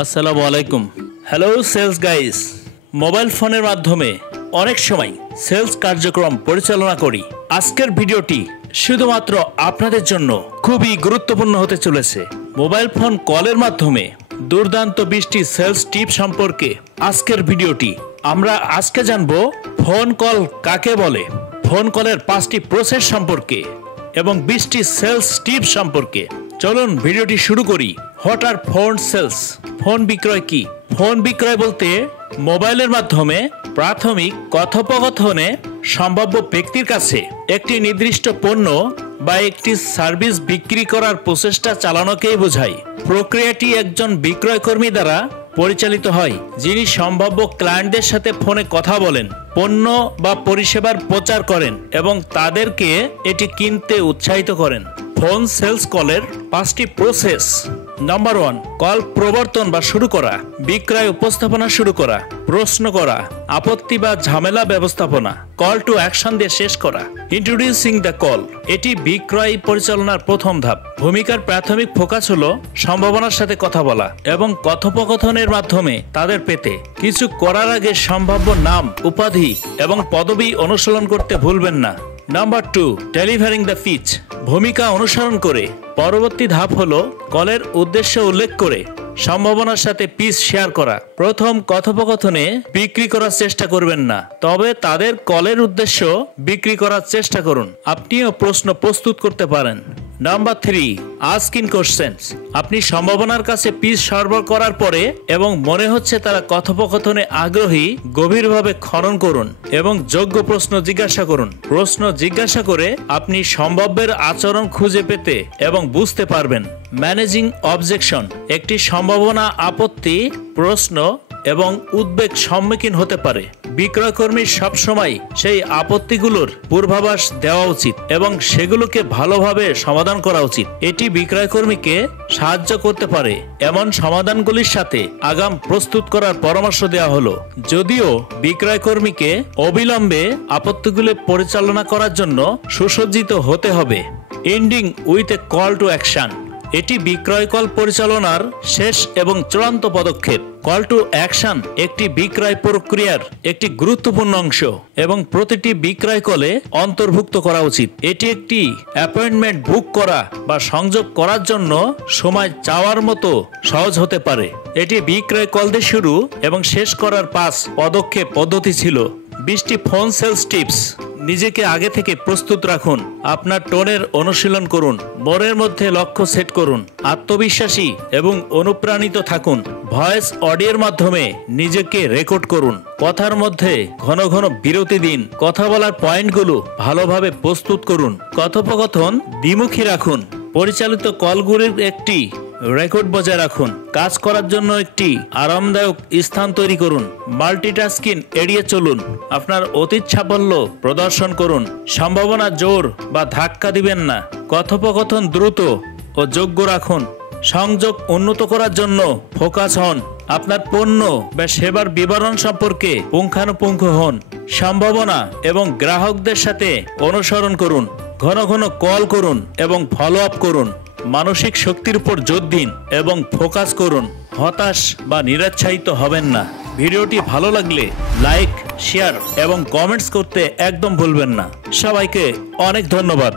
আসসালামু আলাইকুম। Hello sales guys. Mobile ফোনের মাধ্যমে অনেক সময় সেলস কার্যক্রম পরিচালনা করি। আজকের ভিডিওটি শুধুমাত্র আপনাদের জন্য খুবই গুরুত্বপূর্ণ হতে চলেছে। মোবাইল ফোন কলের মাধ্যমে দুর্দান্ত 20টি সেলস টিপ সম্পর্কে আজকের ভিডিওটি। আমরা আজকে জানবো ফোন কল কাকে বলে, ফোন কলের 5টি প্রসেস সম্পর্কে এবং 20টি সেলস টিপ সম্পর্কে। চলুন ভিডিওটি শুরু করি। What are phone sales? Phone বিক্রয় কি? ফোন বিক্রয় বলতে মোবাইলের মাধ্যমে প্রাথমিক কথোপকথনে সম্ভাব্য ব্যক্তির কাছে একটি নির্দিষ্ট পণ্য বা একটি সার্ভিস বিক্রি করার প্রচেষ্টা চালানোকেই বোঝায়। প্রক্রিয়াটি একজন বিক্রয়কর্মী দ্বারা পরিচালিত হয়, যিনি সম্ভাব্য ক্লায়েন্টদের সাথে ফোনে কথা বলেন, পণ্য বা পরিষেবার প্রচার করেন এবং তাদেরকে এটি কিনতে উৎসাহিত করেন। ফোন সেলস কলের 5টি প্রসেস। নাম্বার 1, কল প্রবর্তন বা শুরু করা, বিক্রয় উপস্থাপনা শুরু করা, প্রশ্ন করা, আপত্তি বা ঝামেলা ব্যবস্থাপনা, কল টু অ্যাকশন দিয়ে শেষ করা। ইন্ট্রোডিউসিং দ্য কল, এটি বিক্রয় পরিচালনার প্রথম ধাপ। ভূমিকার প্রাথমিক ফোকাস হলো সম্ভাবনার সাথে কথা বলা এবং কথোপকথনের মাধ্যমে তাদের পেতে। কিছু করার আগে সম্ভাব্য নাম, উপাধি এবং পদবি অনুসরণ করতে ভুলবেন না। নাম্বার 2, ডেলিভারিং দ্য পিচ, ভূমিকা অনুসরণ করে পরবর্তী ধাপ হলো কলের উদ্দেশ্য উল্লেখ করে সম্ভাবনার সাথে পিচ শেয়ার করা। প্রথম কথোপকথনে বিক্রি করার চেষ্টা করবেন না, তবে তাদের কলের উদ্দেশ্য বিক্রি করার চেষ্টা করুন। আপনিও প্রশ্ন প্রস্তুত করতে পারেন। নাম্বার 3, আস্কিং কোশ্চেনস, আপনি সম্ভাবনার কাছে পিচ সরবরাহ করার পরে এবং মনে হচ্ছে তারা কথোপকথনে আগ্রহী, গভীরভাবে খনন করুন এবং যোগ্য প্রশ্ন জিজ্ঞাসা করুন। প্রশ্ন জিজ্ঞাসা করে আপনি সম্ভাব্যের আচরণ খুঁজে পেতে এবং বুঝতে পারবেন। ম্যানেজিং অবজেকশন, একটি সম্ভাবনা আপত্তি, প্রশ্ন এবং উদ্বেগ সম্মুখীন হতে পারে। বিক্রয়কর্মীর সবসময় সেই আপত্তিগুলোর পূর্বাভাস দেওয়া উচিত এবং সেগুলোকে ভালোভাবে সমাধান করা উচিত। এটি বিক্রয়কর্মীকে সাহায্য করতে পারে এমন সমাধানগুলির সাথে আগাম প্রস্তুত করার পরামর্শ দেওয়া হলো। যদিও বিক্রয়কর্মীকে অবিলম্বে আপত্তিগুলো পরিচালনা করার জন্য সুসজ্জিত হতে হবে। Ending with a call to action, এটি বিক্রয় কল পরিচালনার শেষ এবং চূড়ান্ত পদক্ষেপ। কল টু অ্যাকশন একটি বিক্রয় প্রক্রিয়ার একটি গুরুত্বপূর্ণ অংশ এবং প্রতিটি বিক্রয় কলে অন্তর্ভুক্ত করা উচিত। এটি একটি অ্যাপয়েন্টমেন্ট বুক করা বা সংযোগ করার জন্য সময় চাওয়ার মতো সহজ হতে পারে। এটি বিক্রয় কল দিয়ে শুরু এবং শেষ করার 5 পদক্ষেপ পদ্ধতি ছিল। 20টি ফোন সেলস টিপস। নিজেকে আগে থেকে প্রস্তুত রাখুন, আপনার টোনের অনুশীলন করুন, মনের মধ্যে লক্ষ্য সেট করুন, আত্মবিশ্বাসী এবং অনুপ্রাণিত থাকুন। ভয়েস অডিওর মাধ্যমে নিজেকে রেকর্ড করুন। কথার মধ্যে ঘন ঘন বিরতি দিন। কথা বলার পয়েন্টগুলো ভালোভাবে প্রস্তুত করুন। কথোপকথন দ্বিমুখী রাখুন। পরিচালিত কলগুলির একটি রেকর্ড বজায় রাখুন। কাজ করার জন্য একটি আরামদায়ক স্থান তৈরি করুন। মাল্টিটাস্কিং এড়িয়ে চলুন। আপনার অতীত সাফল্য প্রদর্শন করুন। সম্ভাবনা জোর বা ধাক্কা দিবেন না। কথোপকথন দ্রুত ও যোগ্য রাখুন। সংযোগ উন্নত করার জন্য ফোকাস হন। আপনার পণ্য বা সেবার বিবরণ সম্পর্কে পুঙ্খানুপুঙ্খ হন। সম্ভাবনা এবং গ্রাহকদের সাথে অনুসরণ করুন। ঘন ঘন কল করুন এবং ফলো আপ করুন। মানসিক শক্তির উপর জোর দিন এবং ফোকাস করুন। হতাশ বা নিরুৎসাহিত হবেন না। ভিডিওটি ভালো লাগলে লাইক, শেয়ার এবং কমেন্টস করতে একদম ভুলবেন না। সবাইকে অনেক ধন্যবাদ।